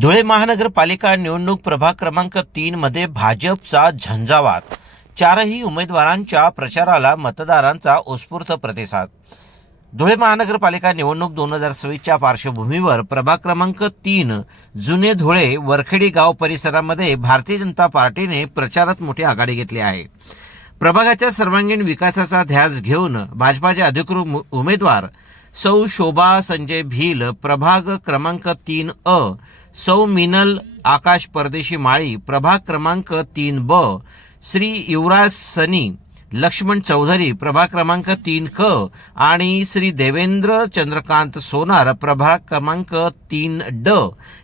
धुळे महानगरपालिका निवडणूक प्रभाग क्रमांक 3 मध्ये भाजपचा झंझावात. चारही उमेदवारांच्या प्रचाराला मतदारांचा उत्स्फूर्त प्रतिसाद. धुळे महानगरपालिका निवडणूक 2026च्या पार्श्वभूमीवर प्रभाग क्रमांक 3 जुने धुळे वरखेडी गाव परिसरामध्ये भारतीय जनता पार्टीने प्रचारात मोठी आघाडी घेतली आहे. प्रभागाच्या सर्वांगीण विकासाचा ध्यास घेऊन भाजपाचे अधिकृत उमेदवार सौ शोभा संजय भील प्रभाग क्रमांक 3 सौ मिनल आकाश परदेशी माळी प्रभाग क्रमांक 3 श्री युवराज सनी लक्ष्मण चौधरी प्रभाग क्रमांक 3 आणि श्री देवेंद्र चंद्रकांत सोनार प्रभाग क्रमांक 3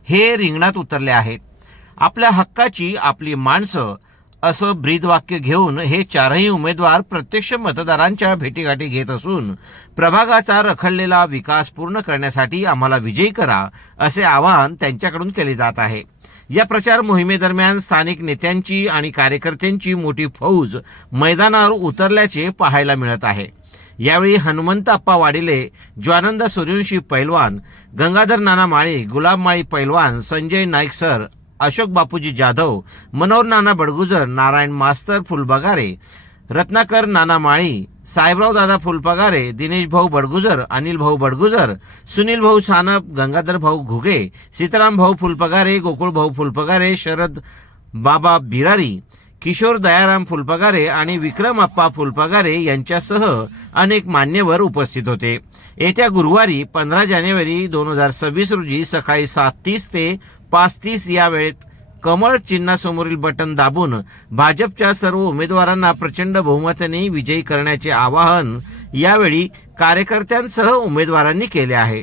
हे रिंगणात उतरले आहेत. आपल्या हक्काची आपली माणसं असं ब्रीदवाक्य घेऊन हे चारही उमेदवार प्रत्यक्ष मतदारांच्या भेटीगाठी घेत असून प्रभागाचा रखडलेला विकास पूर्ण करण्यासाठी आम्हाला विजयी करा असे आवाहन त्यांच्याकडून केले जात आहे. या प्रचार मोहिमेदरम्यान स्थानिक नेत्यांची आणि कार्यकर्त्यांची मोठी फौज मैदानावर उतरल्याचे पाहायला मिळत आहे. यावेळी हनुमंत अप्पा वाडिले, ज्वानंद सूर्यवंशी पैलवान, गंगाधर नाना माळी, गुलाब माळी पैलवान, संजय नाईक सर, अशोक बापूजी जाधव, मनोहर नाना बडगुजर, नारायण मास्तर फुलबगारे, रत्नाकर नाना माळी, साहेबराव दादा फुलपगारे, दिनेश भाऊ बडगुजर, अनिल भाऊ बडगुजर, सुनील भाऊ सानप, गंगाधर भाऊ घुगे, सीताराम भाऊ फुलपगारे, गोकुळ भाऊ फुलपगारे, शरद बाबा बिरारी, किशोर दयाराम फुलपगारे आणि विक्रम अप्पा फुलपगारे यांच्यासह अनेक मान्यवर उपस्थित होते. येत्या गुरुवारी 15 जानेवारी 2026 रोजी सकाळी 7:30 ते 5:30 या वेळेत कमळ चिन्हासमोरील बटन दाबून भाजपच्या सर्व उमेदवारांना प्रचंड बहुमताने विजयी करण्याचे आवाहन यावेळी कार्यकर्त्यांसह उमेदवारांनी केले आहे.